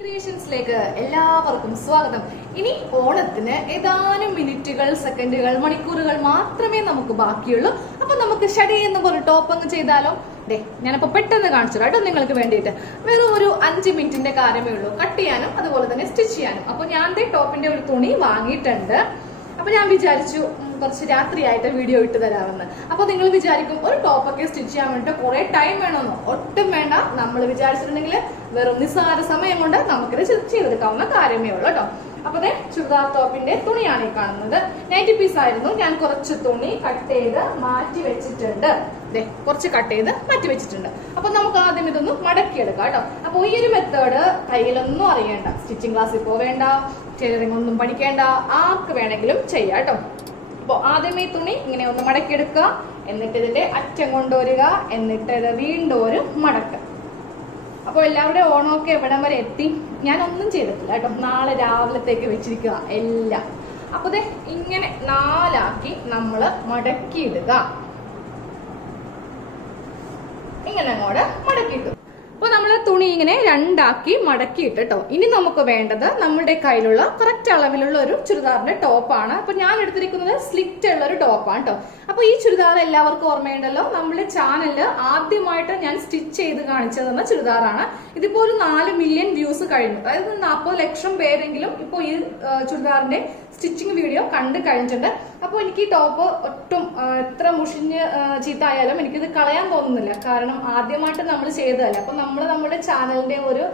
ക്രിയേഷൻസിലേക്ക് എല്ലാവർക്കും സ്വാഗതം. ഇനി ഓണത്തിന് ഏതാനും മിനിറ്റുകൾ, സെക്കൻഡുകൾ, മണിക്കൂറുകൾ മാത്രമേ നമുക്ക് ബാക്കിയുള്ളൂ. അപ്പൊ നമുക്ക് ഷഡി എന്ന് പറഞ്ഞ ടോപ്പ് അങ്ങ് ചെയ്താലോ? ഞാനപ്പോ പെട്ടെന്ന് കാണിച്ചു കേട്ടോ നിങ്ങൾക്ക് വേണ്ടിയിട്ട്. വെറും ഒരു 5 മിനിറ്റിന്റെ കാര്യമേ ഉള്ളൂ കട്ട് ചെയ്യാനും അതുപോലെ തന്നെ സ്റ്റിച്ച് ചെയ്യാനും. അപ്പൊ ഞാൻ ടോപ്പിന്റെ ഒരു തുണി വാങ്ങിയിട്ടുണ്ട്. അപ്പൊ ഞാൻ വിചാരിച്ചു കുറച്ച് രാത്രിയായിട്ട് വീഡിയോ ഇട്ട് തരാമെന്ന്. അപ്പൊ നിങ്ങൾ വിചാരിക്കും ഒരു ടോപ്പൊക്കെ സ്റ്റിച്ച് ചെയ്യാൻ വേണ്ടിട്ട് കുറെ ടൈം വേണമെന്നോ? ഒട്ടും വേണ്ട. നമ്മൾ വിചാരിച്ചിട്ടുണ്ടെങ്കിൽ വെറും നിസ്സാര സമയം കൊണ്ട് നമുക്കിത് ചെയ്തെടുക്കാവുന്ന കാര്യമേ ഉള്ളൂ കേട്ടോ. അപ്പൊ ചുരിദാർ ടോപ്പിന്റെ തുണിയാണ് ഈ കാണുന്നത്. 90 പീസ് ആയിരുന്നു. ഞാൻ കുറച്ച് തുണി കട്ട് ചെയ്ത് മാറ്റി വെച്ചിട്ടുണ്ട്. കുറച്ച് കട്ട് ചെയ്ത് മാറ്റി വെച്ചിട്ടുണ്ട്. അപ്പൊ നമുക്ക് ആദ്യം ഇതൊന്ന് മടക്കിയെടുക്കാം കേട്ടോ. അപ്പൊ ഈ ഒരു മെത്തേഡ് കയ്യിലൊന്നും അറിയണ്ട, സ്റ്റിച്ചിങ് ക്ലാസ്സിൽ പോവേണ്ട, ടൈലറിംഗ് ഒന്നും പഠിക്കേണ്ട, ആർക്ക് വേണമെങ്കിലും ചെയ്യാം കേട്ടോ. അപ്പൊ ആദ്യം ഈ തുണി ഇങ്ങനെ ഒന്ന് മടക്കിയെടുക്കുക, എന്നിട്ട് ഇതിന്റെ അറ്റം കൊണ്ടുവരിക, എന്നിട്ട് ഇത് വീണ്ടും ഒരു മടക്ക്. അപ്പൊ എല്ലാവരുടെ ഓണമൊക്കെ എവിടം വരെ എത്തി? ഞാനൊന്നും ചെയ്തിട്ടില്ല കേട്ടോ. നാളെ രാവിലത്തേക്ക് വെച്ചിരിക്കുക എല്ലാം. അപ്പൊ ഇങ്ങനെ 4 ആക്കി നമ്മള് മടക്കിയിടുക. ഇങ്ങനെ അങ്ങോട്ട് മടക്കിയിട്ടു. അപ്പൊ നമ്മള് തുണി ഇങ്ങനെ 2 ആക്കി മടക്കിയിട്ട് കേട്ടോ. ഇനി നമുക്ക് വേണ്ടത് നമ്മുടെ കയ്യിലുള്ള കറക്റ്റ് അളവിലുള്ള ഒരു ചുരിദാറിന്റെ ടോപ്പാണ്. അപ്പൊ ഞാൻ എടുത്തിരിക്കുന്നത് സ്ലിറ്റ് ഉള്ള ഒരു ടോപ്പാണ് കേട്ടോ. അപ്പൊ ഈ ചുരിദാർ എല്ലാവർക്കും ഓർമ്മയുണ്ടല്ലോ, നമ്മുടെ ചാനലില് ആദ്യമായിട്ട് ഞാൻ സ്റ്റിച്ച് ചെയ്ത് കാണിച്ചു തന്ന ചുരിദാറാണ്. ഇതിപ്പോ ഒരു 4 മില്യൺ വ്യൂസ് കഴിഞ്ഞു. അതായത് 40 ലക്ഷം പേരെങ്കിലും ഇപ്പൊ ഈ ചുരിദാറിന്റെ സ്റ്റിച്ചിങ് വീഡിയോ കണ്ടു കഴിഞ്ഞിട്ടുണ്ട്. അപ്പൊ എനിക്ക് ഈ ടോപ്പ് ഒട്ടും എത്ര മുഷിഞ്ഞ് ചീത്തായാലും എനിക്കിത് കളയാൻ തോന്നുന്നില്ല. കാരണം ആദ്യമായിട്ട് നമ്മൾ ചെയ്തതല്ല. അപ്പൊ നമ്മുടെ ചാനലിന്റെ ഒരു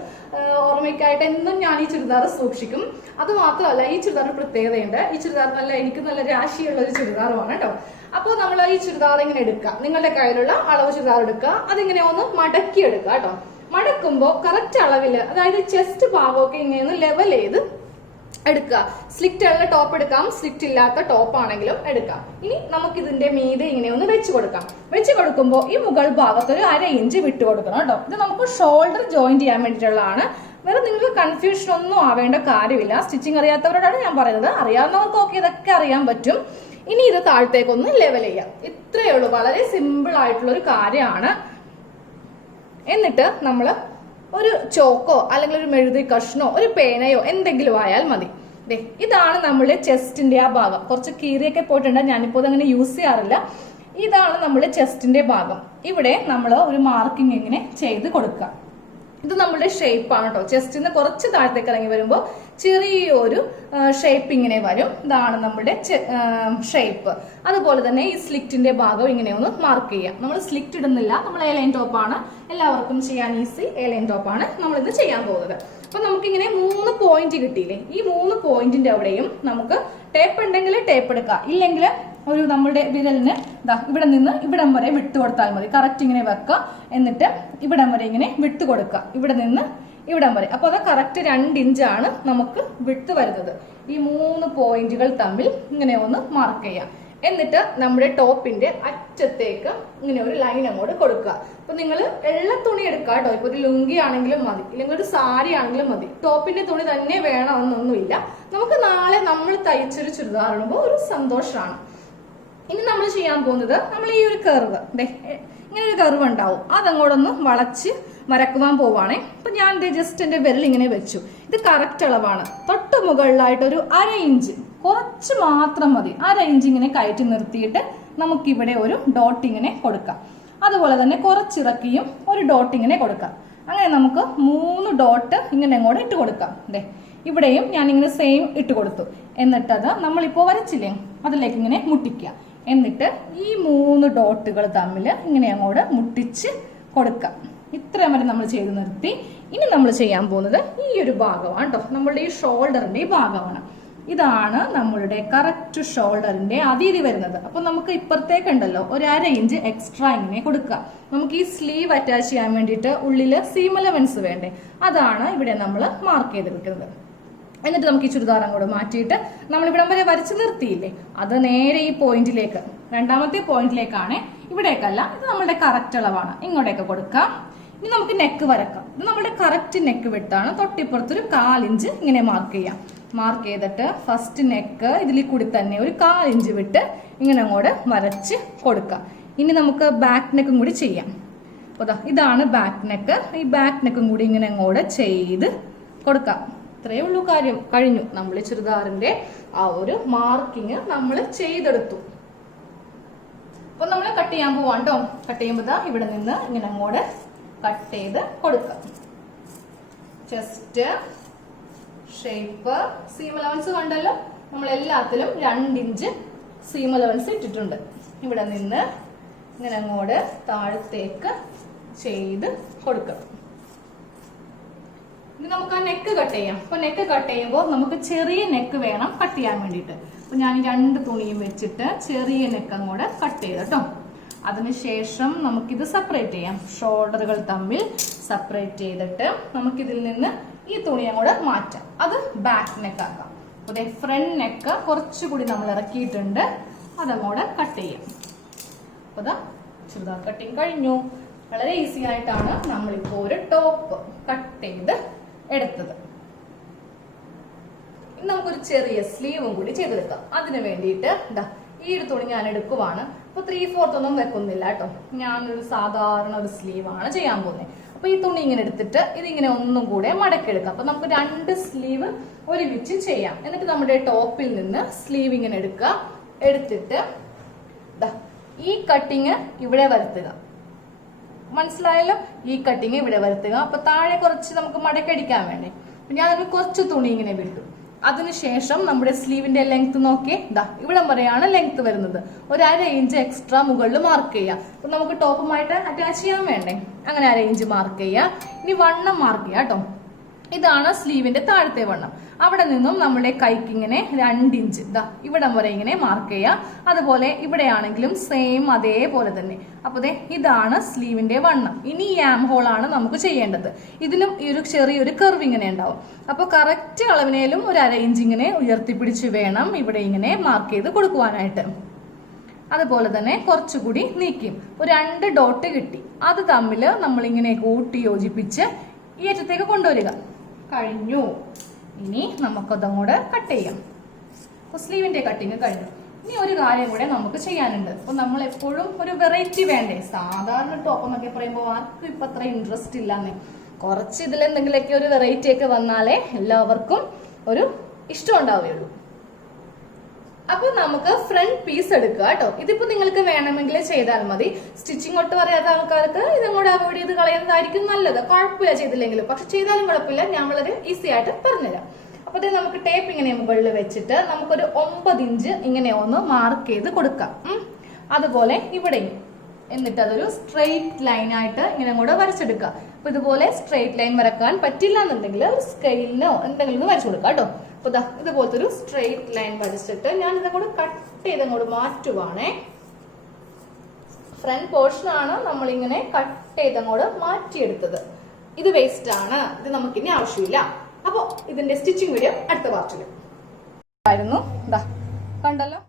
ഓർമ്മയ്ക്കായിട്ട് എന്നും ഞാൻ ഈ ചുരിദാർ സൂക്ഷിക്കും. അത് മാത്രമല്ല, ഈ ചുരിദാറിന് പ്രത്യേകതയുണ്ട്. ഈ ചുരിദാർ എനിക്ക് നല്ല രാശിയുള്ള ഒരു ചുരിദാറുമാണ് കേട്ടോ. അപ്പോൾ നമ്മൾ ഈ ചുരിദാർ ഇങ്ങനെ എടുക്കുക, നിങ്ങളുടെ കയ്യിലുള്ള അളവ് ചുരിദാർ എടുക്കുക, അതിങ്ങനെ ഒന്ന് മടക്കി എടുക്കുക കേട്ടോ. മടക്കുമ്പോൾ കറക്റ്റ് അളവില്, അതായത് ചെസ്റ്റ് ഭാഗമൊക്കെ ഇങ്ങനെ ഒന്ന് ലെവൽ ചെയ്ത് എടുക്കുക. സ്ലിറ്റ് ഉള്ള ടോപ്പ് എടുക്കാം, സ്ലിറ്റ് ഇല്ലാത്ത ടോപ്പ് ആണെങ്കിലും എടുക്കാം. ഇനി നമുക്ക് ഇതിന്റെ മീതെ ഇങ്ങനെ ഒന്ന് വെച്ച് കൊടുക്കാം. വെച്ച് കൊടുക്കുമ്പോൾ ഈ മുകൾ ഭാഗത്ത് ഒരു 1/2 ഇഞ്ച് വിട്ടു കൊടുക്കണം കേട്ടോ. ഇത് നമുക്ക് ഷോൾഡർ ജോയിന്റ് ചെയ്യാൻ വേണ്ടിയിട്ടുള്ളതാണ്. വേറെ നിങ്ങൾക്ക് കൺഫ്യൂഷൻ ഒന്നും ആവേണ്ട കാര്യമില്ല. സ്റ്റിച്ചിങ് അറിയാത്തവരോടാണ് ഞാൻ പറയുന്നത്. അറിയാവുന്നവർക്കൊക്കെ ഇതൊക്കെ അറിയാൻ പറ്റും. ഇനി ഇത് താഴത്തേക്കൊന്ന് ലെവൽ ചെയ്യാം. ഇത്രയേ ഉള്ളൂ. വളരെ സിമ്പിൾ ആയിട്ടുള്ള ഒരു കാര്യമാണ്. എന്നിട്ട് നമ്മൾ ഒരു ചോക്കോ അല്ലെങ്കിൽ ഒരു മെഴുതി കഷ്ണോ ഒരു പേനയോ എന്തെങ്കിലും ആയാൽ മതി. ഇതാണ് നമ്മുടെ ചെസ്റ്റിന്റെ ആ ഭാഗം. കുറച്ച് കീറിയൊക്കെ പോയിട്ടുണ്ട്. ഞാനിപ്പോൾ അതങ്ങനെ യൂസ് ചെയ്യാറില്ല. ഇതാണ് നമ്മുടെ ചെസ്റ്റിന്റെ ഭാഗം. ഇവിടെ നമ്മൾ ഒരു മാർക്കിംഗ് ഇങ്ങനെ ചെയ്ത് കൊടുക്കുക. ഇത് നമ്മുടെ ഷേപ്പാണ് കേട്ടോ. ചെസ്റ്റിന്ന് കുറച്ച് താഴത്തേക്ക് ഇറങ്ങി വരുമ്പോൾ ചെറിയൊരു ഷേപ്പ് ഇങ്ങനെ വരും. ഇതാണ് നമ്മുടെ ഷേപ്പ്. അതുപോലെ തന്നെ ഈ സ്ലിറ്റിന്റെ ഭാഗം ഇങ്ങനെ ഒന്ന് മാർക്ക് ചെയ്യാം. നമ്മൾ സ്ലിറ്റ് ഇടുന്നില്ല, നമ്മൾ എലൈൻ ടോപ്പാണ്. എല്ലാവർക്കും ചെയ്യാൻ ഈസി എലൈൻ ടോപ്പാണ് നമ്മൾ ഇന്ന് ചെയ്യാൻ പോകുന്നത്. അപ്പൊ നമുക്കിങ്ങനെ 3 പോയിന്റ് കിട്ടിയില്ലേ? ഈ 3 പോയിന്റിന്റെ അവിടെയും നമുക്ക് ടേപ്പ് ഉണ്ടെങ്കിൽ ടേപ്പ് എടുക്കാം, ഇല്ലെങ്കിൽ ഒരു നമ്മുടെ വിരലിന് ഇവിടെ നിന്ന് ഇവിടം വരെ വിട്ടു കൊടുത്താൽ മതി. കറക്റ്റ് ഇങ്ങനെ വെക്കുക, എന്നിട്ട് ഇവിടം വരെ ഇങ്ങനെ വിട്ടു കൊടുക്കുക, ഇവിടെ നിന്ന് ഇവിടം വരെ. അപ്പൊ അത് കറക്റ്റ് 2 ഇഞ്ചാണ് നമുക്ക് വിട്ട് വരുന്നത്. ഈ 3 പോയിന്റുകൾ തമ്മിൽ ഇങ്ങനെ ഒന്ന് മാർക്ക് ചെയ്യാം. എന്നിട്ട് നമ്മുടെ ടോപ്പിന്റെ അറ്റത്തേക്ക് ഇങ്ങനെ ഒരു ലൈൻ അങ്ങോട്ട് കൊടുക്കുക. അപ്പൊ നിങ്ങൾ വെള്ള തുണി എടുക്കുക കേട്ടോ. ഇപ്പൊ ഒരു ലുങ്കി ആണെങ്കിലും മതി, ഇല്ലെങ്കിൽ ഒരു സാരി ആണെങ്കിലും മതി. ടോപ്പിന്റെ തുണി തന്നെ വേണമെന്നൊന്നുമില്ല. നമുക്ക് നാളെ നമ്മൾ തയ്ച്ചൊരു ചുരിദാർ ഇടുമ്പോൾ ഒരു സന്തോഷമാണ്. ഇനി നമ്മൾ ചെയ്യാൻ പോകുന്നത്, നമ്മൾ ഈ ഒരു കർവ്, ഇങ്ങനെ ഒരു കർവ് ഉണ്ടാവും, അതങ്ങോട്ടൊന്ന് വളച്ച് വരക്കുവാൻ പോവാണേ. അപ്പൊ ഞാൻ ജസ്റ്റ് എന്റെ വിരൽ ഇങ്ങനെ വെച്ചു. ഇത് കറക്റ്റ് അളവാണ്. തൊട്ട് മുകളിലായിട്ട് ഒരു 1/2 ഇഞ്ച്, കുറച്ച് മാത്രം മതി. 1/2 ഇഞ്ച് ഇങ്ങനെ കയറ്റി നിർത്തിയിട്ട് നമുക്കിവിടെ ഒരു ഡോട്ട് ഇങ്ങനെ കൊടുക്കാം. അതുപോലെ തന്നെ കുറച്ചിറക്കിയും ഒരു ഡോട്ട് ഇങ്ങനെ കൊടുക്കാം. അങ്ങനെ നമുക്ക് 3 ഡോട്ട് ഇങ്ങനെ അങ്ങോട്ട് ഇട്ട് കൊടുക്കാം. ഇവിടെയും ഞാൻ ഇങ്ങനെ സെയിം ഇട്ട് കൊടുത്തു. എന്നിട്ടത് നമ്മളിപ്പോ വരച്ചില്ലേ, അതിലേക്ക് ഇങ്ങനെ മുട്ടിക്കുക. എന്നിട്ട് ഈ 3 ഡോട്ടുകൾ തമ്മിൽ ഇങ്ങനെ അങ്ങോട്ട് മുട്ടിച്ച് കൊടുക്കാം. ഇത്രയും വരെ നമ്മൾ ചെയ്ത് നിർത്തി. ഇനി നമ്മൾ ചെയ്യാൻ പോകുന്നത് ഈ ഒരു ഭാഗമാണ് കേട്ടോ. നമ്മളുടെ ഈ ഷോൾഡറിന്റെ ഈ ഭാഗമാണ്. ഇതാണ് നമ്മളുടെ കറക്റ്റ് ഷോൾഡറിന്റെ അതീതി വരുന്നത്. അപ്പൊ നമുക്ക് ഇപ്പുറത്തേക്ക് ഉണ്ടല്ലോ ഒരു 1/2 ഇഞ്ച് എക്സ്ട്രാ ഇങ്ങനെ കൊടുക്കുക. നമുക്ക് ഈ സ്ലീവ് അറ്റാച്ച് ചെയ്യാൻ വേണ്ടിയിട്ട് ഉള്ളില് സീം അലവൻസ് വേണ്ടേ, അതാണ് ഇവിടെ നമ്മൾ മാർക്ക് ചെയ്തെടുക്കുന്നത്. എന്നിട്ട് നമുക്ക് ഈ ചുരിദാർ അങ്ങോട്ട് മാറ്റിയിട്ട് നമ്മൾ ഇവിടം വരെ വരച്ച് നിർത്തിയില്ലേ, അത് നേരെ ഈ പോയിന്റിലേക്ക്, 2ാമത്തെ പോയിന്റിലേക്കാണ്, ഇവിടേക്കല്ല. ഇത് നമ്മുടെ കറക്റ്റ് അളവാണ്. ഇങ്ങോട്ടേക്ക് കൊടുക്കാം. ഇനി നമുക്ക് നെക്ക് വരക്കാം. ഇത് നമ്മുടെ കറക്റ്റ് നെക്ക് വിട്ടാണ്. തൊട്ടിപ്പുറത്തൊരു 1/4 ഇഞ്ച് ഇങ്ങനെ മാർക്ക് ചെയ്യാം. മാർക്ക് ചെയ്തിട്ട് ഫസ്റ്റ് നെക്ക് ഇതിൽ കൂടി തന്നെ ഒരു 1/4 ഇഞ്ച് വിട്ട് ഇങ്ങനെ അങ്ങോട്ട് വരച്ച് കൊടുക്കാം. ഇനി നമുക്ക് ബാക്ക് നെക്കും കൂടി ചെയ്യാം. അപ്പോൾ ഇതാണ് ബാക്ക് നെക്ക്. ഈ ബാക്ക് നെക്കും കൂടി ഇങ്ങനെ അങ്ങോട്ട് ചെയ്ത് കൊടുക്കാം. ഇത്രയേ ഉള്ളൂ കാര്യം. കഴിഞ്ഞു. നമ്മൾ ചുരിദാറിന്റെ ആ ഒരു മാർക്കിങ് നമ്മൾ ചെയ്തെടുത്തു. അപ്പൊ നമ്മൾ കട്ട് ചെയ്യാൻ പോവാണ്ടോ. കട്ട് ചെയ്യുമ്പോൾ ഇവിടെ നിന്ന് ഇങ്ങനെ അങ്ങോട്ട് കട്ട് ചെയ്ത് കൊടുക്കാം. ചെസ്റ്റ് ഷേപ്പ് സീം അലവൻസ് കണ്ടല്ലോ. നമ്മൾ എല്ലാത്തിലും 2 ഇഞ്ച് സീം അലവൻസ് ഇട്ടിട്ടുണ്ട്. ഇവിടെ നിന്ന് ഇങ്ങനെ അങ്ങോട്ട് താഴത്തേക്ക് ചെയ്ത് കൊടുക്കണം. ഇനി നമുക്ക് ആ നെക്ക് കട്ട് ചെയ്യാം. അപ്പൊ നെക്ക് കട്ട് ചെയ്യുമ്പോൾ നമുക്ക് ചെറിയ നെക്ക് വേണം കട്ട് ചെയ്യാൻ വേണ്ടിയിട്ട്. അപ്പൊ ഞാൻ 2 തുണിയും വെച്ചിട്ട് ചെറിയ നെക്ക് അങ്ങോട്ട് കട്ട് ചെയ്ത് കേട്ടോ. അതിനുശേഷം നമുക്കിത് സെപ്പറേറ്റ് ചെയ്യാം. ഷോൾഡറുകൾ തമ്മിൽ സെപ്പറേറ്റ് ചെയ്തിട്ട് നമുക്കിതിൽ നിന്ന് ഈ തുണി അങ്ങോട്ട് മാറ്റാം. അത് ബാക്ക് നെക്ക് ആക്കാം. അതെ, ഫ്രണ്ട് നെക്ക് കുറച്ചുകൂടി നമ്മൾ ഇറക്കിയിട്ടുണ്ട്. അതങ്ങോട്ട് കട്ട് ചെയ്യാം. അപ്പൊ അതാ ചുരിദാർ കട്ടിങ് കഴിഞ്ഞു. വളരെ ഈസി ആയിട്ടാണ് നമ്മളിപ്പോ ഒരു ടോപ്പ് കട്ട് ചെയ്ത് എടുത്തത്. ഇനി നമുക്കൊരു ചെറിയ സ്ലീവും കൂടി ചെയ്തെടുക്കാം. അതിന് വേണ്ടിയിട്ട് ഇതാ ഈ ഒരു തുണി ഞാൻ എടുക്കുവാണ്. അപ്പൊ 3/4 ഒന്നും വെക്കുന്നില്ല കേട്ടോ. ഞാനൊരു സാധാരണ ഒരു സ്ലീവാണ് ചെയ്യാൻ പോകുന്നത്. അപ്പൊ ഈ തുണി ഇങ്ങനെ എടുത്തിട്ട് ഇതിങ്ങനെ ഒന്നും കൂടെ മടക്കിയെടുക്കാം. അപ്പൊ നമുക്ക് 2 സ്ലീവ് ഒരുമിച്ച് ചെയ്യാം. എന്നിട്ട് നമ്മുടെ ടോപ്പിൽ നിന്ന് സ്ലീവ് ഇങ്ങനെ എടുക്കുക. എടുത്തിട്ട് ഈ കട്ടിങ് ഇവിടെ വരുത്തുക. മനസ്സിലായല്ലോ? ഈ കട്ടിങ് ഇവിടെ വരുത്തുക. അപ്പൊ താഴെ കുറച്ച് നമുക്ക് മടക്കടിക്കാൻ വേണ്ടി ഞാൻ അതിന് കുറച്ച് തുണി ഇങ്ങനെ വിട്ടു. അതിനുശേഷം നമ്മുടെ സ്ലീവിന്റെ ലെങ്ത് നോക്കി ഇവിടം വരെയാണ് ലെങ്ത് വരുന്നത്. ഒരു 1/2 ഇഞ്ച് എക്സ്ട്രാ മുകളിൽ മാർക്ക് ചെയ്യാം. അപ്പൊ നമുക്ക് ടോപ്പുമായിട്ട് അറ്റാച്ച് ചെയ്യാൻ വേണ്ടേ, അങ്ങനെ 1/2 ഇഞ്ച് മാർക്ക് ചെയ്യാം. ഇനി വണ്ണം മാർക്ക് ചെയ്യാം കേട്ടോ. ഇതാണ് സ്ലീവിന്റെ താഴത്തെ വണ്ണം. അവിടെ നിന്നും നമ്മുടെ കൈക്ക് ഇങ്ങനെ 2 ഇഞ്ച് ഇവിടം വരെ ഇങ്ങനെ മാർക്ക് ചെയ്യാം. അതുപോലെ ഇവിടെയാണെങ്കിലും സെയിം അതേപോലെ തന്നെ. അപ്പൊ ഇതാണ് സ്ലീവിന്റെ വണ്ണം. ഇനി ഈ ആം ഹോൾ ആണ് നമുക്ക് ചെയ്യേണ്ടത്. ഇതിനും ഈ ഒരു ചെറിയൊരു കർവ് ഇങ്ങനെ ഉണ്ടാവും. അപ്പൊ കറക്റ്റ് അളവിനേലും ഒരു 1/2 ഇഞ്ച് ഇങ്ങനെ ഉയർത്തിപ്പിടിച്ച് വേണം ഇവിടെ ഇങ്ങനെ മാർക്ക് ചെയ്ത് കൊടുക്കുവാനായിട്ട്. അതുപോലെ തന്നെ കുറച്ചുകൂടി നീക്കി ഒരു 2 ഡോട്ട് കിട്ടി. അത് തമ്മിൽ നമ്മളിങ്ങനെ കൂട്ടി യോജിപ്പിച്ച് ഈ അറ്റത്തേക്ക് കൊണ്ടുവരിക. കഴിഞ്ഞു. ഇനി നമുക്കതങ്ങോട്ട് കട്ട് ചെയ്യാം. അപ്പൊ സ്ലീവിന്റെ കട്ടിങ് കഴിഞ്ഞു. ഇനി ഒരു കാര്യം കൂടെ നമുക്ക് ചെയ്യാനുണ്ട്. അപ്പൊ നമ്മൾ എപ്പോഴും ഒരു വെറൈറ്റി വേണ്ടേ. സാധാരണ ടോപ്പ് എന്നൊക്കെ പറയുമ്പോൾ ആർക്കും ഇപ്പൊ അത്ര ഇൻട്രസ്റ്റ് ഇല്ലാന്നേ. കുറച്ച് ഇതിലെന്തെങ്കിലുമൊക്കെ ഒരു വെറൈറ്റി ഒക്കെ വന്നാലേ എല്ലാവർക്കും ഒരു ഇഷ്ടം ഉണ്ടാവുകയുള്ളൂ. അപ്പൊ നമുക്ക് ഫ്രണ്ട് പീസ് എടുക്കുക കേട്ടോ. ഇതിപ്പോ നിങ്ങൾക്ക് വേണമെങ്കിൽ ചെയ്താൽ മതി. സ്റ്റിച്ചിങ് ഒട്ട് പറയാത്ത ആൾക്കാർക്ക് ഇതങ്ങോട്ട് അവോയ്ഡ് ചെയ്ത് കളയുന്നതായിരിക്കും നല്ലത്. കുഴപ്പമില്ല ചെയ്തില്ലെങ്കിലും. പക്ഷെ ചെയ്താലും കുഴപ്പമില്ല. ഞാൻ വളരെ ഈസി ആയിട്ട് പറഞ്ഞുതരാം. അപ്പൊ ഇത് നമുക്ക് ടേപ്പ് ഇങ്ങനെ മുകളിൽ വെച്ചിട്ട് നമുക്കൊരു 9 ഇഞ്ച് ഇങ്ങനെ ഒന്ന് മാർക്ക് ചെയ്ത് കൊടുക്കാം. അതുപോലെ ഇവിടെയും. എന്നിട്ട് അതൊരു സ്ട്രെയിറ്റ് ലൈൻ ആയിട്ട് ഇങ്ങനെ കൂടെ വരച്ചെടുക്കുക. അപ്പൊ ഇതുപോലെ സ്ട്രെയിറ്റ് ലൈൻ വരക്കാൻ പറ്റില്ല എന്നുണ്ടെങ്കിൽ സ്കെയിലിനോ എന്തെങ്കിലും വരച്ചു കൊടുക്കാം കേട്ടോ. അപ്പൊ ഇതുപോലത്തെ ഒരു സ്ട്രെയിറ്റ് ലൈൻ വരച്ചിട്ട് ഞാൻ ഇതങ്ങോട്ട് കട്ട് ചെയ്തങ്ങോട്ട് മാറ്റുവാണേ. ഫ്രണ്ട് പോർഷൻ ആണ് നമ്മളിങ്ങനെ കട്ട് ചെയ്തങ്ങോട്ട് മാറ്റിയെടുത്തത്. ഇത് വേസ്റ്റ് ആണ്. ഇത് നമുക്കിനി ആവശ്യമില്ല. അപ്പൊ ഇതിന്റെ സ്റ്റിച്ചിങ് വീഡിയോ അടുത്ത പാർട്ടിൽ ആയിരുന്നു. കണ്ടല്ലോ.